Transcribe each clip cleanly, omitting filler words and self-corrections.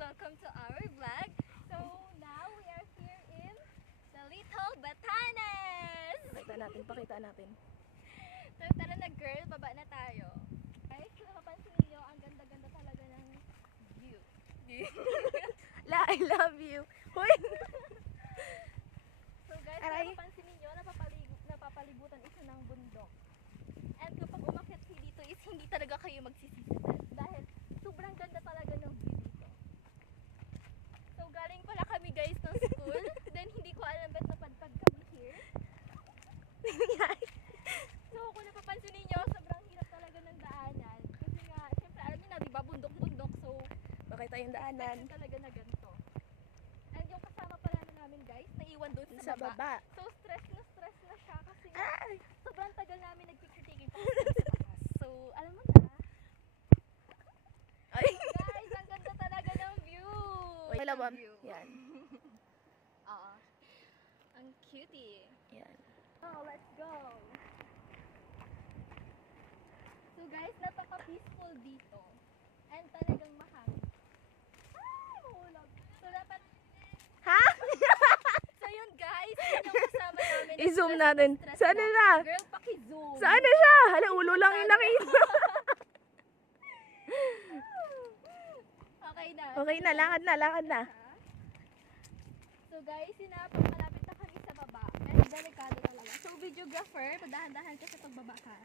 Welcome to our vlog. So now we are here in the Little Batanes. Pakita natin. So tara na girl, baba na tayo. Guys, kung napapansin niyo, ang ganda-ganda talaga ng view. I love you. Hoy! So guys, kung napapansin niyo, napapalibutan ito ng bundok. And kapag umakyat kayo dito is hindi talaga kayo magsisisi dahil sobrang ganda talaga ng view dito. So galing pala kami guys ng school, then hindi ko alam ba't napadpad kami here. So kung napapansin niyo, sobrang hirap talaga ng daanan. Kasi nga, syempre alam niyo na, diba, bundok-bundok, so Bakit tayong daanan? talaga na ganito. And yung kasama pala na namin guys, naiwan doon sa baba. So stress na siya kasi sobrang tagal namin nagpicture-taking pa sa taas. So alam mo na. Ay! Guys, ang ganda talaga ng view. Hello, ma'am. View. Yan. Oo. Ang cutie. Yan. Oh, let's go. So guys, napaka-peaceful dito. And talagang mahangin. Ay, mahulog. So dapat, Ha? so yun guys, yun yung kasama namin. I-zoom natin. Saan na siya? Girl, paki-zoom. Saan na siya? Hala, ulo lang yung nakita. Okay na. Okay na, lakad na. So guys, pag malapit na kami sa baba. And delikado talaga. So videographer, padahan-dahan ka sa pagbaba ka.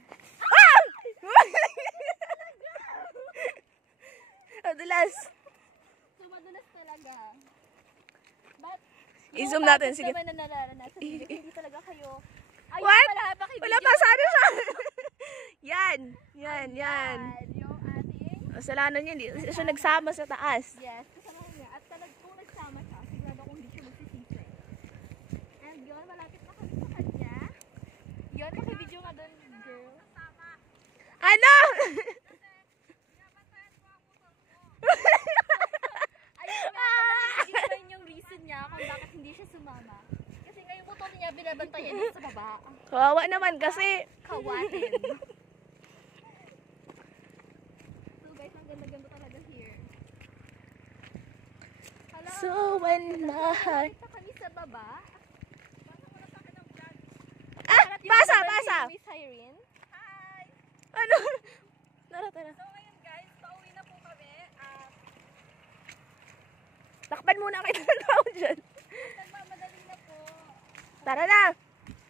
Madulas. So madulas talaga. But, I-zoom natin, sige. naman na nararanasan dito, hindi talaga kayo. Ayun What? pala, pakibidyo. Wala pa, saan na siya? Yan. Yan, yung ating, Kasalanan niya, hindi siya nagsama sa taas. yes, kasama niya. At kung nagsama siya, sigurado kung hindi siya magsisisi. And yun, malapit na kami sa kanya. Yun, pakibidyo nga doon, girl. Ano? Ayun nga pala, yun naman yung reason niya kung bakit hindi siya sumama. Kasi nga yung motor niya binabantayan niya sa baba. Kawawa naman kasi. Kawatin. So guys, ang ganda-ganda talaga here. Hello. So when lahat. Nakita kami sa baba. Pasa! Miss Irene. Hi! Ano? Tara. So ngayon guys, pauwi na po kami. Takpan muna kayo ng tao dyan. Nagmamadali na po. Tara na.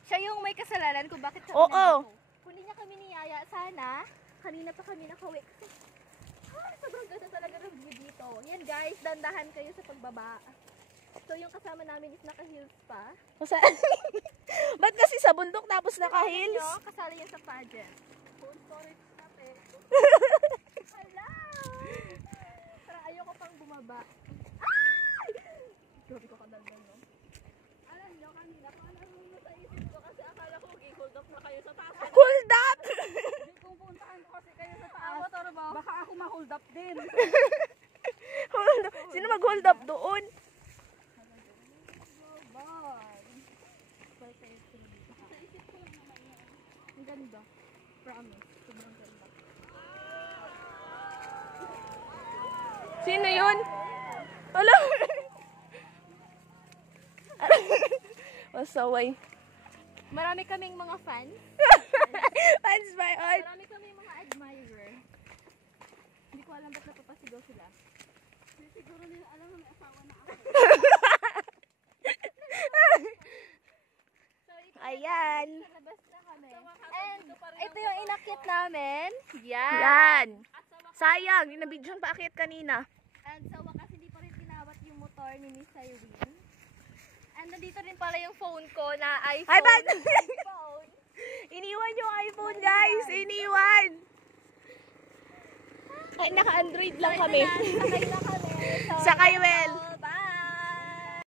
Siya yung may kasalanan kung bakit kami Oo. nandito. Kung hindi niya kami niyaya, sana kanina pa kami nakauwi. Kasi sobrang ganda talaga ng view dito. Yan guys, dandahan kayo sa pagbaba. So yung kasama namin is naka-heels pa. Ba't kasi sa bundok tapos naka-heels? Yo, kasali yan sa pageant. Phone storage natin. Hala! Parang ayoko pang bumaba. Ay! Grabe ko kadaldan, no? Alam nyo, kanina ko alam mo sa isip ko kasi akala ko hold up na kayo sa taas. Hold up! Kung puntahan ko kasi kayo sa taas, baka ako ma-hold up din. Hold up. Sino mag-hold up doon? Balik kayo dito. Sa isip ko lang naman yan. Ang ganda. Promise. Sobrang ganda. Sino yun? Wala. Masaway. Marami kaming mga fans. Fans by all. Marami kaming mga admirer. Hindi ko alam ba't napapasigaw sila. Siguro nila alam na may asawa na ako. Ayan. Sa labas na kami. And ito yung inakyat namin. Yan. Sayang, inabidyon pa akit kanina. And sa wakas hindi pa rin tinawat yung motor ni Miss Irene. And nandito rin pala yung phone ko na iPhone. Ay, ba't? Phone. Iniwan yung iPhone, guys. Iniwan. Ay, naka-Android lang kami. Sakay na kami. So, Sakay well.